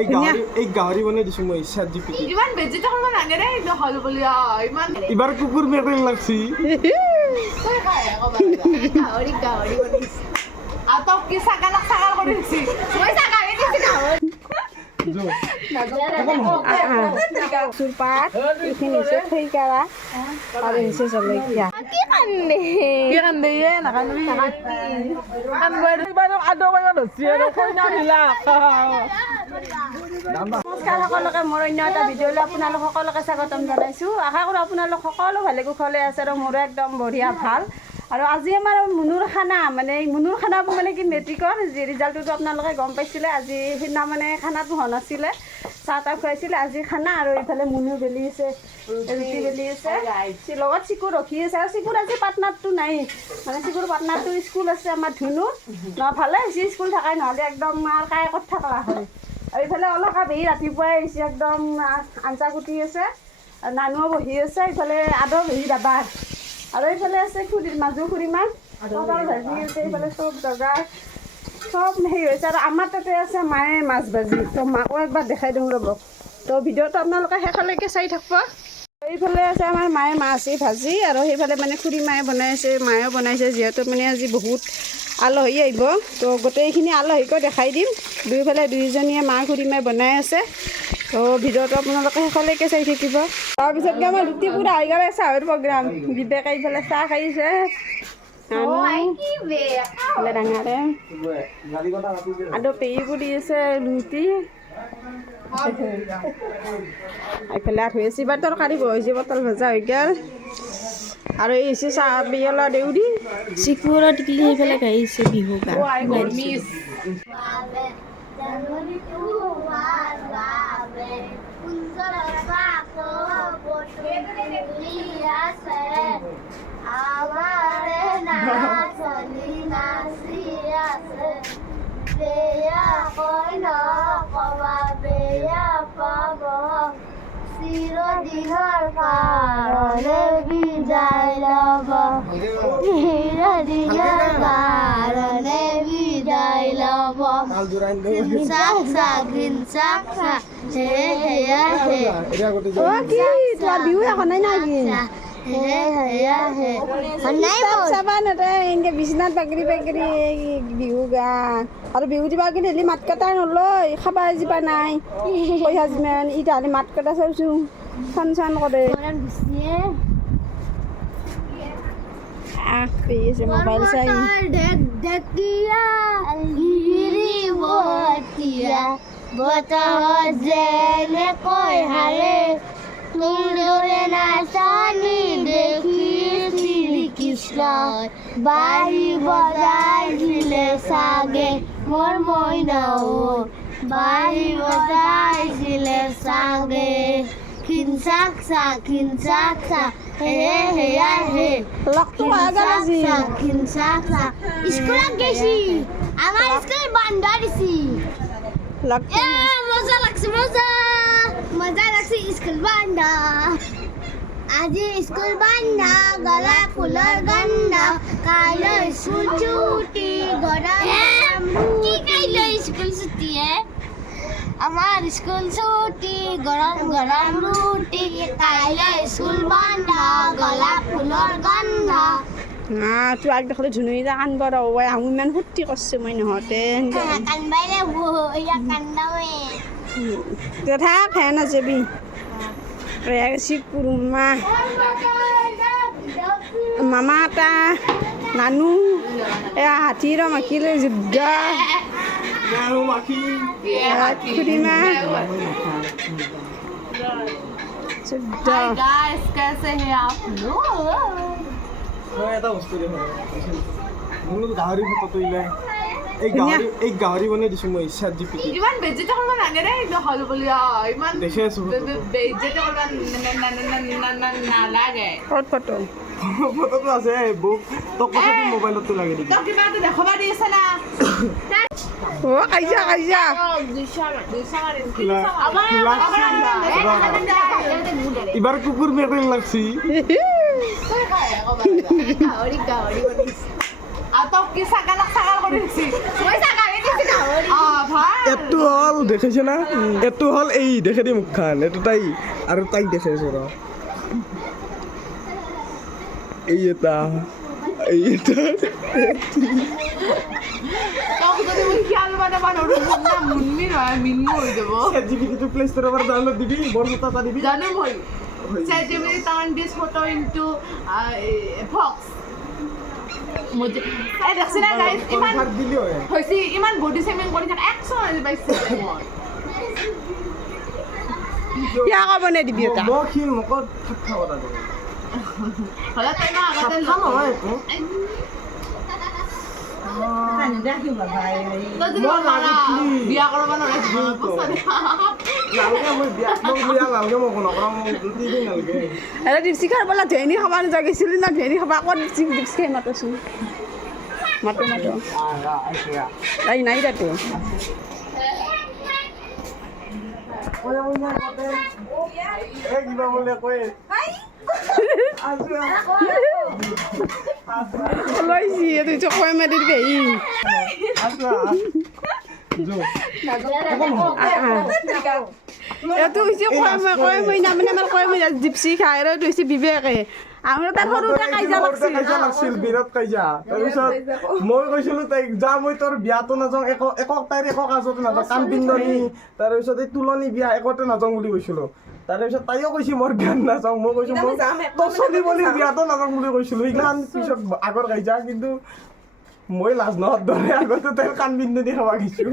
এই গাহৰি বনাই দিছো মই চাত জিপিটি ইমান বেজি তখন নাগে ৰে নহল বুলি ইমান এবাৰ কুকুৰ মেকুৰী লাগছি কই খায় গাহৰি বনাইছি আতক কি সাগাল কৰি দিছি মই সাগালে দিছি গাহৰি Surpat, ini sih kara, ada ini selekya. কি কান্দে না কান্দবি কান্দবাই আদো কইবা দছি কই না দিলা নমস্কাৰ সকলোকে মোৰ অন্য এটা ভিডিঅ'লৈ আপোনালোক সকলোকে স্বাগতম জনাইছোঁ। আশা কৰোঁ আপোনালোক সকলো ভালে কুশলে আছে আৰু মোৰো একদম বঢ়িয়া ভাল। আৰু আজি আমাৰ মুনুৰ খানা মানে মুনুৰ খানাবোৰ মানে কি মেট্ৰিকৰ যি ৰিজাল্টটো আপোনালোকে গম পাইছিলে। আজি সেইদিনা মানে খানাটো হোৱা নাছিলে, চাহ তাহ খুৱাইছিলে। আজি খানা আৰু এইফালে মুনু বেলি আছে, ৰুটি বেলি আছে, লগত চিকু ৰখি আছে। আৰু চিকুৰ আজি পাৰ্টনাৰটো নাই, মানে চিকুৰ পাৰ্টনাৰটো স্কুল আছে আমাৰ ধুনুৰ ভালে হৈছে স্কুল থকাই, নহ'লে একদম আৰু কায়কত থকা হয়। আৰু এইফালে অলকা বেহি ৰাতিপুৱাই আহিছে, একদম আঞ্জা কুটি আছে, নানুও বহি আছে, এইফালে আদৰ বেহি দাবাৰ, আৰু এইফালে আছে মাজু খুৰীমা পটল ভাজি আছে, এইফালে চব জগাৰ চব হেৰি হৈছে। আৰু আমাৰ তাতে আছে মায়ে মাছ ভাজি, তো মাকো একবাৰ দেখাই দিওঁ ৰ'ব। তো ভিডিঅ'টো আপোনালোকে শেষলৈকে চাই থাকিব। এইফালে আছে আমাৰ মায়ে মাছ ভাজি, আৰু সেইফালে মানে খুৰীমায়ে বনাইছে, মায়েও বনাইছে, যিহেতু মানে আজি বহুত আলহী আহিব। তো গোটেইখিনি আলহীকো দেখাই দিম। দুইফালে দুইজনীয়ে মা খুৰীমায়ে বনাই আছে। তো ভিডিঅ'টো আপোনালোকে শেষলৈকে চাই থাকিব। তাৰপিছত আমাৰ ৰুটি পুৰা আহি গ'লে চাহৰ প্ৰগ্ৰাম। বিবেকে এইফালে চাহ খাইছে, ডাঙৰে আৰু পেহী পুৰি আছে ৰুটি, এইফালে আৰু হৈ আছে এইবাৰ তৰকাৰী বহিছে, পটল ভজা হৈ গ'ল। আৰু এই হৈছে চাহ বিয়লা দেউৰী চিকুৰৰ টিকলি সেইফালে গাইছে বিহু গান। চিৰদিনৰ কাৰণে বিদায় ল'ব, চিৰদিনৰ কাৰণে বিদায় ল'ব, চাক চাক হে হেয়া হে কি তোমাৰ বিহু এখন নাই নাকি চাবা নতে এনেকৈ বিচনাত বাগৰি বাগৰি বিহু গান। আৰু বিহু দিবা কিন্তু হেলি মাত কটা নলয়, খাবা যিবা নাই পইচা যিমান ইটা হ'লে মাত কটা চাইছোঁ চান চান কৰে। পেয়েছে মোবাইল চাই বতাহ যেনে কয় হাৰে তুলৰে নাচানি দেখি শ্ৰীকৃষ্ণ বাঢ়ি বজাই দিলে চাগে মোৰ মইনাও, বাঢ়ি বজাই দিলে চাগে খিনচাক হে হেয়া হে খিনচাক স্কুলত গেছি, আমাৰ স্কুল বন্ধ দিছি। মজা লাগছে স্কুল বন্ধ, আজি স্কুল বন্ধ, গলা ফুলৰ গন্ধ, কাইলৈ স্কুল ছুটি, কি কাইলৈ স্কুল ছুটি আমাৰ স্কুল ছুটি, গৰম গৰম ৰুটি, কাইলৈ স্কুল বন্ধ, গলা ফুলৰ গন্ধ। তোৰ আগ দেখালে ধুনুই যা কান্দব ৰ আহোঁ ইমান ফূৰ্তি কৰিছে মই নহওঁতে কান্দবাই কান্দাৱে তথা খাই নাযাবি চিকুৰুমা মামা এটা নানু এয়া হাতীৰ মাখিলে যুদ্ধ খুৰীমা যুদ্ধ। गाइस कैसे हैं आप लोग? মই এটা বস্তু দেখোন মোৰ গাহৰি ফটো ইলে এই গাহৰি বনাই দিছো মই চাত জিপিটি ইমান বেজি তখন নাগে ৰে নহল বুলি ইমান দেখি আছো বেজি তখন নালাগে ক'ত ফটো ফটোটো আছে বুক তোক কথা মোবাইলতো লাগে নেকি তই কিবা এটা দেখাবা দি আছে না ও কাইজা এবাৰ কুকুৰ মেকুৰী লাগছি গাহৰি বনাইছি আতক কি সাগাল কৰি দিছি মই সাগালে দিছি গাহৰি ভাই এটো হল দেখাইছে না এইটো হ'ল এই দেখে দি মুখখান এইটো তাই আৰু তাইক দেখাইছে ৰ এই এটা তখন যদি মই খিয়াল বানাবা নৰো না মুনমি নহয় মিনমু হৈ যাব ChatGPT প্লে ষ্টৰৰ পৰা ডাউনলোড দিবি বৰ ফটো এটা দিবি জানো মই ChatGPT turn this photo into fox মুজে এই দেখছি না গাইস ইমান ভাত দিলি হয় হইছি ইমান বডি শেমিং কৰি থাক 100 আনি পাইছে মই কিয় ক'ব নিদিবি এটা মই খিল মুখত থাকা কথা দে হলা তাই না আগতে নহয় একো তই যদি মাৰা বিয়া কৰবা নৰে পছাৰে নালগে মই বিয়া নালগে মই নকৰা মই দিন নালগে এটা দীপশিখাৰ বোলা ধেনি খাব নাযাগিছিলি না ধেনি খাব আকৌ দীপশিখাই মাতোচোন মাতো তাই নাই তাতে কিবা বোলে কয় লৈছি তুই চকুৱে মাতি দিবি এইটো হৈছে কয় মইনা মানে আমাৰ কয় মইনা দীপশিখা আৰু এইটো হৈছে বিবেকে আমাৰ তাৰ সৰুতে কাজিয়া লাগছিল বিৰাট কাজিয়া তাৰপিছত মই কৈছিলো তাইক যা মই তোৰ বিয়াতো নাযাওঁ একক তাইৰ একক কাজতে নাযাওঁ কাণ পিন্ধনি তাৰপিছত এই তুলনি বিয়া একতে নাযাওঁ বুলি কৈছিলো তাৰপিছত তাইও কৈছে মোৰ বিয়াত নাযাওঁ মই কৈছো মই তোৰ চলি বুলি বিয়াতো নাযাওঁ বুলি কৈছিলো সেইগিলাখান পিছত আগৰ কাজিয়া কিন্তু মই লাজ নহত দৰে আগতে তাইৰ কাণ পিন্ধনি খাব গৈছো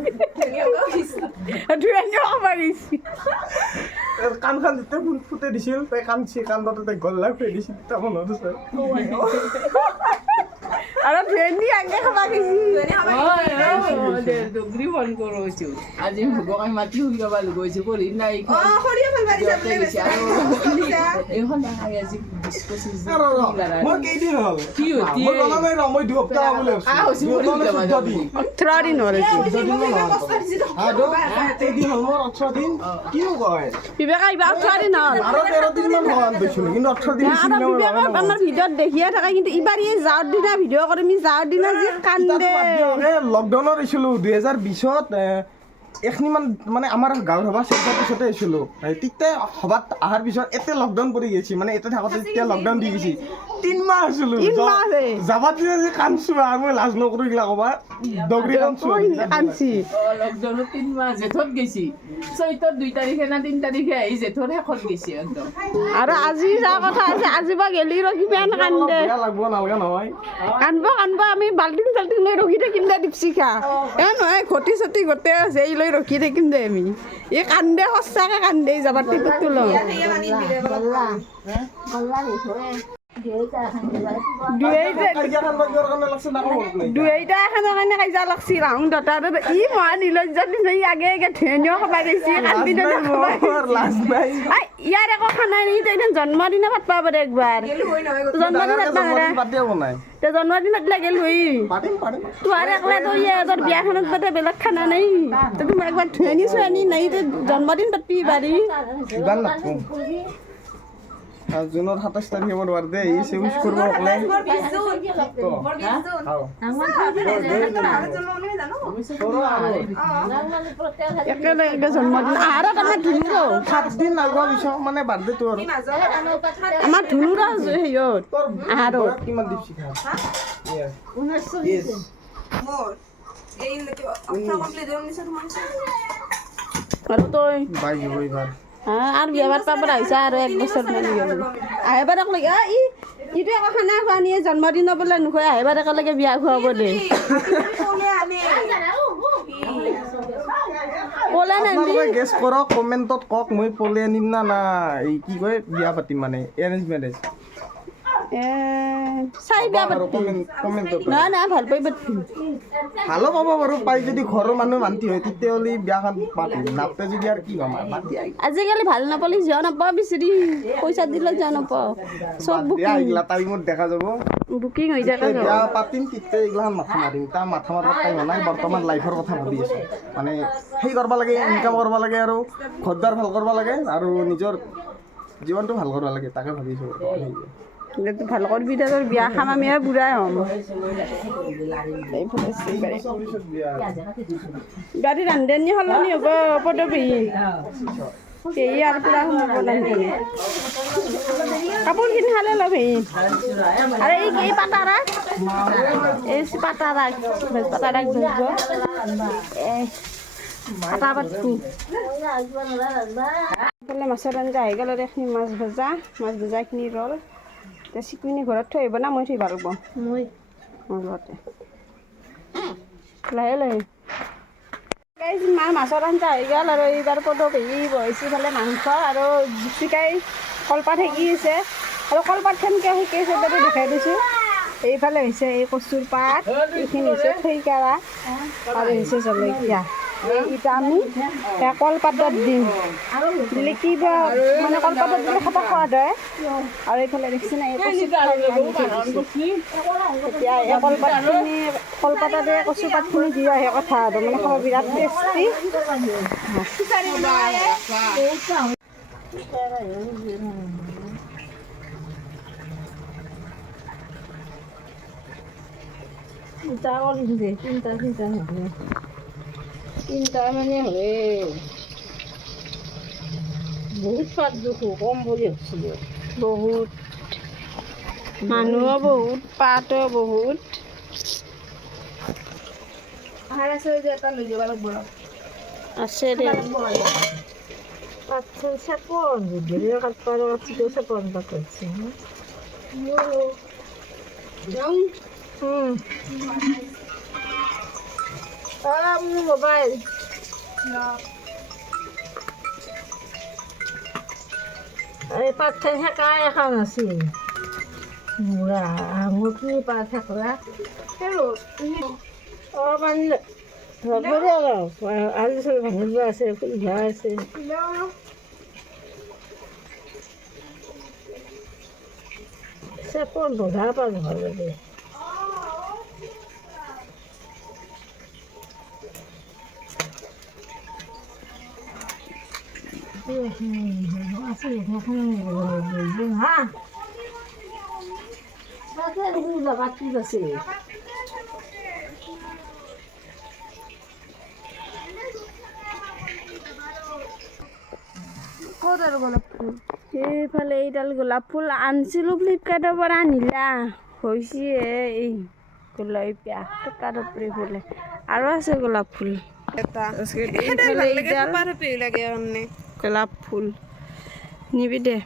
কাণখন যেতিয়া ফুটে দিছিল তাই কান্দছি কান্দতে তাই গল্লা খুৱাই দিছিল তাৰ মনত আছে আৰু ভেন্দি আগে খাব গৈছি ডুগৰি ফোন কৰছো আজি ভগৱান মাতি উলিয়াব গৈছো কৰি নাই এখন আজি মোৰ কেইদিন হ'ল কি হতি মই জনা নাই ৰ মই দুসপ্তাহ বুলি আছো 18 দিন হ'ল কেইদিন হ'ল মোৰ 18 দিন কিনো কয় বিবেকা ইবা 18 দিন হ'ল আৰু 13 দিন মান হ'ল গৈছিলো কিন্তু 18 দিন আৰু বিবেকা আমাৰ ভিডিঅ'ত দেখিয়ে থাকে কিন্তু ইবাৰ এই যাৱাৰ দিনা ভিডিঅ' কৰি আমি যাৱাৰ দিনা যি কান্দে লকডাউনত আহিছিলোঁ 2020ত এখনিমান মানে আমাৰ গাঁৱৰ সভা চেষ্টাৰ পিছতে আহিছিলোঁ তেতিয়া সভাত অহাৰ পিছত এতিয়া লকডাউন পৰি গৈছে মানে এতিয়া থাকোঁতে তেতিয়া লকডাউন দি গৈছে 3 মাহ আছিলোঁ যাবাৰ দিনা যে কান্দছোঁ আৰু মই লাজ নকৰোঁ এইগিলা ক'বা দগৰি কান্দছি লকডাউনত 3 মাহ জেঠত গেছি চৈতৰ 2 তাৰিখে না 3 তাৰিখে আহি জেঠৰ শেষত গেছি একদম আৰু আজি যা কথা আছে আজি বা গেলি ৰ কিমান কান্দে বেয়া লাগব নালগে নহয় কান্দব আমি বাল্টিং চাল্টিং লৈ ৰখি থাকিম দে দীপশিখা নহয় ঘটি চটি গোটেই আছে এই লৈ ৰখি থাকিম দে আমি এই কান্দে সঁচাকে কান্দে যাবাৰ টিকটটো লওঁ দুইটা এখনৰ কাৰণে কাজিয়া লাগছি ৰাহুং দতাৰ ই মহা নিলজ্জত দিছে ই আগে আগে ধেনিও খাবা গৈছি ইয়াৰ একো খানা নাই তই জন্মদিনা পাতবা পাৰে একবাৰ জন্মদিনত লাগিল হৈ তোৰ একলা তই তোৰ বিয়াখনত পাতে বেলেগ খানা নাই তই তোমাৰ একবাৰ ধুৱানি চুৱানি নাই তই জন্মদিন পাতবি পাৰি জুনৰ 27 তাৰিখে মোৰ বাৰ্থডে এই চেউজ কৰিব অকলে একেলগে জন্মদিন আৰু আমাৰ ধুনুৰো 7 দিন লাগব পিছত মানে বাৰ্থডেটো আৰু আমাৰ ধুনুৰো হেৰিয়ত আৰু কিমান দীপশিখা 19 আৰু তই বাই গৈ এইবাৰ আৰু বিয়া পাত পাব আহিছা আৰু 1 বছৰ মান আহিবাৰ একেলগে ইটো একো খানা খোৱা নিয়ে জন্মদিন বোলে নোখোৱাই আহিবাৰ একেলগে বিয়া খুৱাব দে পলে নানি গেছ কৰক কমেণ্টত কওক মই পলে আনিম না না এই কি কয় বিয়া পাতিম মানে এৰেঞ্জ মেৰেজ চাই বিয়া আৰু পাতিম কমেণ্টত নাই নাই ভাল পাই পাতিম ভালো পাব বাৰু পাই যদি ঘৰৰ মানুহ মান্তি হয় তেতিয়াহ'লে বিয়াখন পাতিম নাপাতে যদি আৰু কি ক'ম আজিকালি ভাল নাপালে যোৱা নাপাওঁ বিচাৰি পইচা দিলে যোৱা নাপাওঁ চব এইগিলা টাইমত দেখা যাব বুকিং হৈ থাকে বিয়া পাতিম তেতিয়া এইগিলাখন মাথা মাৰিম তাৰ মাথা মাৰাৰ টাইম নাই বৰ্তমান লাইফৰ কথা ভাবি আছোঁ মানে সেই কৰিব লাগে ইনকাম কৰিব লাগে আৰু ঘৰ দুৱাৰ ভাল কৰিব লাগে আৰু নিজৰ জীৱনটো ভাল কৰিব লাগে তাকে ভাবি আছোঁ ভাল কৰবি দে তোৰ বিয়া খাম আমি আৰু বুঢ়াই হ'ম গাড়ী ৰান্ধনি সলনি হ'ব পদবী পেহী আৰু পূৰা সোমাব নাহিব কাপোৰখিনি খালে লগ পেহী আৰু এই পাতাৰা এই পাতাৰা ধৰিব পাতা পাতবো এইফালে মাছৰ আঞ্জা আহি গ'ল আৰু এইখিনি মাছ ভজাখিনি ৰ'ল এতিয়া চিকুনি ঘৰত থৈ আহিব না মই থৈ ভাল পাওঁ মই ঘৰতে লাহে লাহে মাছৰ আঞ্জা হৈ গ'ল আৰু এইবাৰ পদক পেহী বহিছোঁ ইফালে মাংস আৰু জিচিকাই কলপাত সেকি আছে আৰু কলপাত কেনেকৈ শিকাইছে তাতে দেখাই দিছোঁ এইফালে হৈছে এই কচুৰ পাত এইখিনি হৈছে থৈকাৰা আৰু হৈছে জলকীয়া এইটা আমি কলপাতত দিম দিলে কি মানে কলপাতত দিলে খাব সোৱাদ হয় আৰু এইফালে দেখিছে না এতিয়া এই কলপাততে কচু পাতখিনি দি আহে কথা আৰু মানে খাব বিৰাট টেষ্টি তিনিটা মানে হ'লে বহুত সোৱাদ দুখো কম বুলি ভাবিছিলোঁ বহুত মানুহো বহুত পাতো বহুত আছে যে এটা লৈ যাব লাগিব আছে দে পাত চেপন যদি কাটব আৰু কাটিটো চেপন পাত আছে মোবাইল এই পাতখন সেকাই এখন আছিল মুৰা আঙুৰ কি পাত থাকলা অলপমান ধৰব দে অলপ আলু চালু ভাঙিব আছে সুবিধা আছে চেপন বঢ়া পাত ভাল লাগে সেইফালে এইডাল গোলাপ ফুল আনিছিলোঁ ফ্লিপকাৰ্টৰ পৰা আনিলা হৈছে এই গোলাপীয়া টকাৰ ওপৰি ফুলে আৰু আছে গোলাপ ফুল গোলাপ ফুল নিবি দে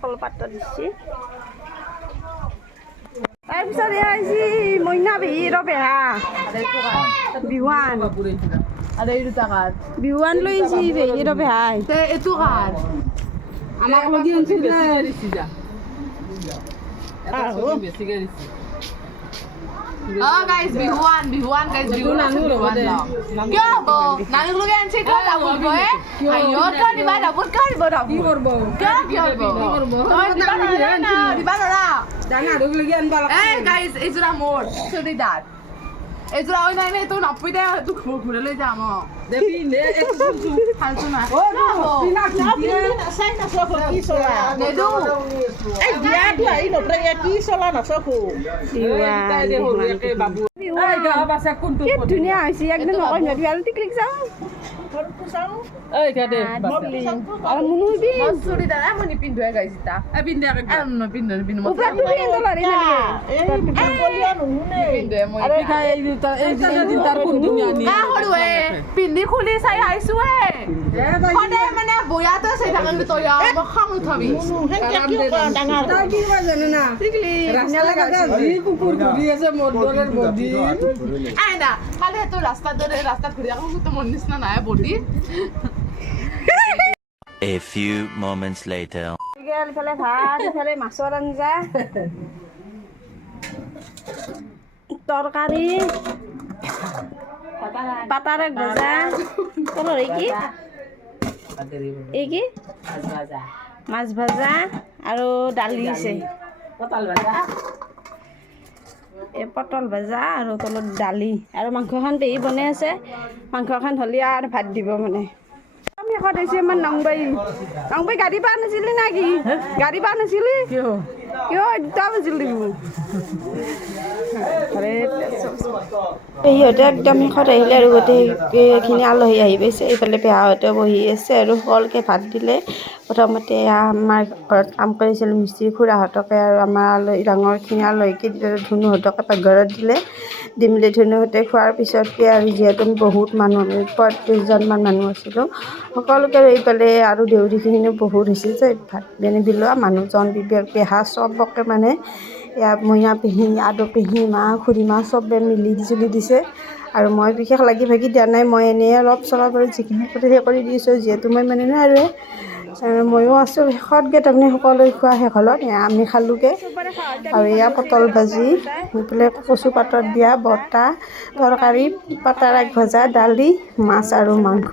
কলপাতত দিছি তাৰপিছত এয়া হৈছে মইনা পেহীৰ পেহা বিহুৱান আৰু এই দুটা কাৰ্ড বিহুৱান লৈ আহিছি পেহীৰ পেহাই এইটো কাৰ্ড আমাক লাগি আনিছিল যা বেছিকে দিছি guys, bihuan guys, bihuan क्या हो नानी लोग ऐसे क्या डाबुल को है ayo क्या di mana डाबुल क्या di mana क्या di mana jangan ada lagi anbal guys itu lah mod so di dat itu lah ini itu napi deh itu gula le jamo depi le itu susu halsu na oh saya nak sofu kisola nedu dia tu ini pernah kisola nak sofu কি ধুনীয়া হৈছে একদম নকয় নদী আৰু টিকলিক যাওঁ আৰু মুনুবি পিন্ধি খুলি চাই আহিছো সদায় মানে বয়াতে চাই থাকোঁ তই মই খাং উঠাবি কুকুৰ ঘূৰি আছে মোৰ দলৰ বডি আইনা খালি তো ৰাস্তাত ঘূৰি আকৌ মোৰ নিচিনা নাই body A few moments later. ইফালে ভাত ইফালে মাছৰ আঞ্জা তৰকাৰী পাতাৰ ভজা তলৰ এই কি মাছ ভজা আৰু দালি আছে পটল ভজা আৰু তলত দালি আৰু মাংসখন পেহী বনাই আছে মাংসখন হ'লে আৰু ভাত দিব মানে শেষত হৈছে আমাৰ নংবাই গাড়ী পা নাছিলি নাকি গাড়ী পা নাছিলি কিয় একদম আছিল দিব সিহঁতে একদম শেষত আহিলে আৰু গোটেইখিনি আলহী আহি পাইছে এইফালে পেহাহঁতে বহি আছে আৰু সকলোকে ভাত দিলে প্ৰথমতে আমাৰ ঘৰত কাম কৰিছিল মিস্ত্ৰী খুৰাহঁতকে আৰু আমাৰ আলহী ডাঙৰখিনি আলহীকে দিলে ধুনুহঁতকে পাকঘৰত দিলে দি মেলি ধুনুহঁতে খোৱাৰ পিছতকে আৰু যিহেতু বহুত মানুহ আমি 35জনমান মানুহ আছিলোঁ সকলোকে এইফালে আৰু দেউৰীখিনিও বহুত হৈছে যে ভাত মানে বিলোৱা মানুহজন পেহা চবকে মানে মইনা পেহী আদু পেহী মা খুৰীমা চবে মিলি জুলি দিছে আৰু মই বিশেষ লাগি ভাগি দিয়া নাই মই এনেই অলপ চলপ আৰু যিখিনি সেই কৰি দিছোঁ যিহেতু মই মানে নোৱাৰোঁ আৰু ময়ো আছোঁ শেষতগৈ তাৰমানে সকলোৱে খোৱা শেষ হ'লত আমি খালোঁগৈ আৰু এয়া পটল ভাজি এইফালে কচু পাতত দিয়া বটা তৰকাৰী পাতাৰ আগ ভজা দালি মাছ আৰু মাংস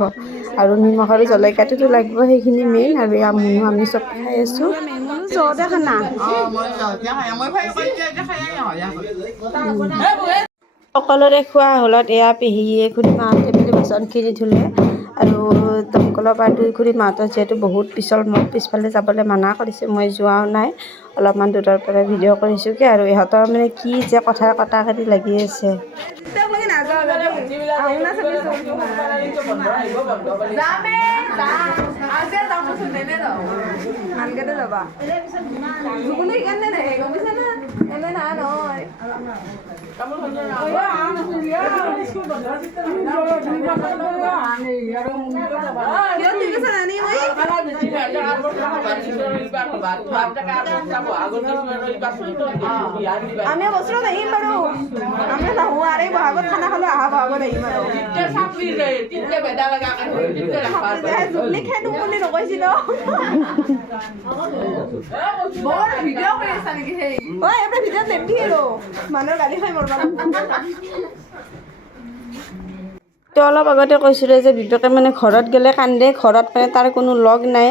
আৰু নিমখ আৰু জলকীয়াটোতো লাগিব সেইখিনি মেইন আৰু এয়া ময়ো আমি চব খাই আছোঁ চবতে খানা সকলোৰে খোৱা হ'লত এয়া পেহীয়ে খুৰীমাহঁতে মিলি বাচনখিনি ধুলে আৰু দমকলৰ পৰা খুৰীমাহঁতৰ যিহেতু বহুত পিছল মোক পিছফালে যাবলৈ মানা কৰিছে মই যোৱাও নাই অলপমান দূৰৰ পৰা ভিডিঅ' কৰিছোঁগৈ আৰু ইহঁতৰ মানে কি যে কথা কটা কাটি লাগি আছে আমি বছৰত আহিম বাৰু আমি নাহো আৰু বহাগত খানা খালো আহা বহাগত আহিম আৰু জুবলি খেলো বুলি নকৈছিল ভিডিঅ' কৰি আছা নেকি সেই এটা ভিডিঅ'ত নেপি আৰু মানুহৰ গালি খাই মৰবা তো অলপ আগতে কৈছিলোঁ যে বিবেকে মানে ঘৰত গ'লে কান্দে ঘৰত মানে তাৰ কোনো লগ নাই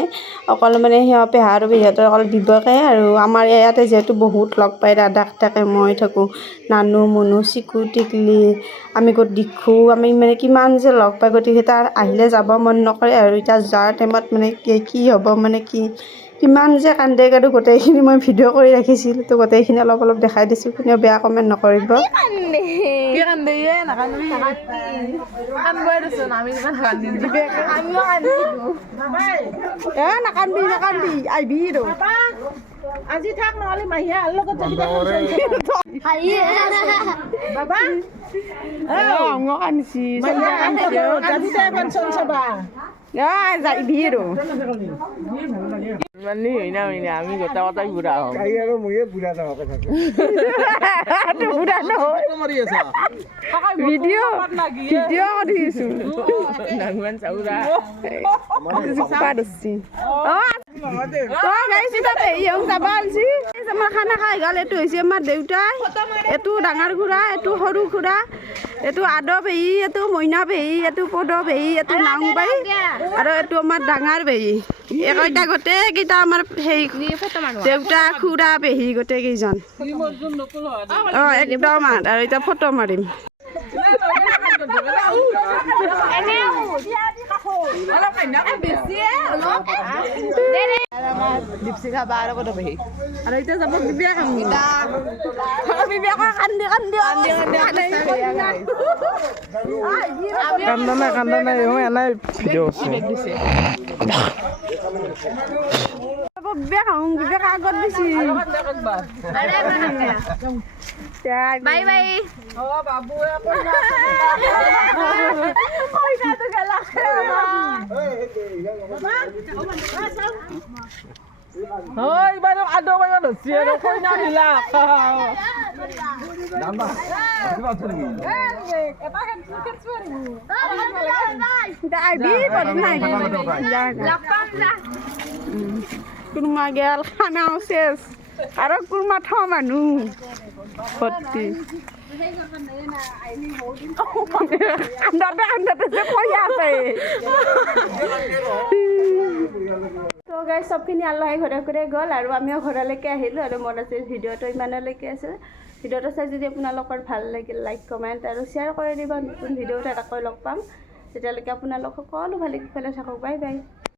অকল মানে সিহঁত পেহা আৰু সিহঁতৰ অকল বিবেকে আৰু আমাৰ ইয়াতে যিহেতু বহুত লগ পায় দাদাক থাকে মই থাকোঁ নানু মুনু চিকু টিকলি আমি ক'ত দেখোঁ আমি মানে কিমান যে লগ পাই গতিকে তাৰ আহিলে যাব মন নকৰে আৰু এতিয়া যোৱাৰ টাইমত মানে কি হ'ব মানে কিমান যে কান্দে আৰু গোটেইখিনি মই ভিডিঅ' কৰি ৰাখিছিলোঁ তো গোটেইখিনি অলপ অলপ দেখাই দিছোঁ কোনেও বেয়া কমেণ্ট নকৰিব নাকান্দি আহিবি আজি থাক নহ'লে মাহীয়ে আৰু লগত যদি বাবা কান্দিছি চাবা যাবি আৰু আমি গোটা কথাই বুঢ়া হওঁ আৰু ময়ে বুঢ়া নহকে থাকো ভিডিঅ' কৰিছোঁ আমাৰ খানা খাই গ'ল এইটো হৈছে আমাৰ দেউতাই এইটো ডাঙৰ খুৰা এইটো সৰু খুৰা এইটো আদ পেহী এইটো মইনা পেহী এইটো পদ পেহী এইটো নাং পেহী আৰু এইটো আমাৰ ডাঙৰ পেহী এইকেইটা গোটেইকেইটা আমাৰ সেই দেউতা খুৰা পেহী গোটেইকেইজন একদম আৰু এতিয়া ফটো মাৰিম দীপশিখা বা আৰু ক'ত পেহী আৰু এতিয়া যাব বিবেক কান্দা নাই এনেই ভিডিঅ' বিবেক আগত দিছি বাই বাই কুৰ্মা গেল খানাও চেচ আৰু কুৰ্মা থ মানুহ ভৰ্তি তো গাই চবখিনি আলহী ঘৰে ঘৰে গ'ল আৰু আমিও ঘৰলৈকে আহিলোঁ আৰু মোৰ আজি ভিডিঅ'টো ইমানলৈকে আছে ভিডিঅ'টো চাই যদি আপোনালোকৰ ভাল লাগিল লাইক কমেণ্ট আৰু শ্বেয়াৰ কৰি দিব নতুন ভিডিঅ'ত আকৌ লগ পাম তেতিয়ালৈকে আপোনালোক সকলো ভালে কুশলে থাকক, বাই বাই।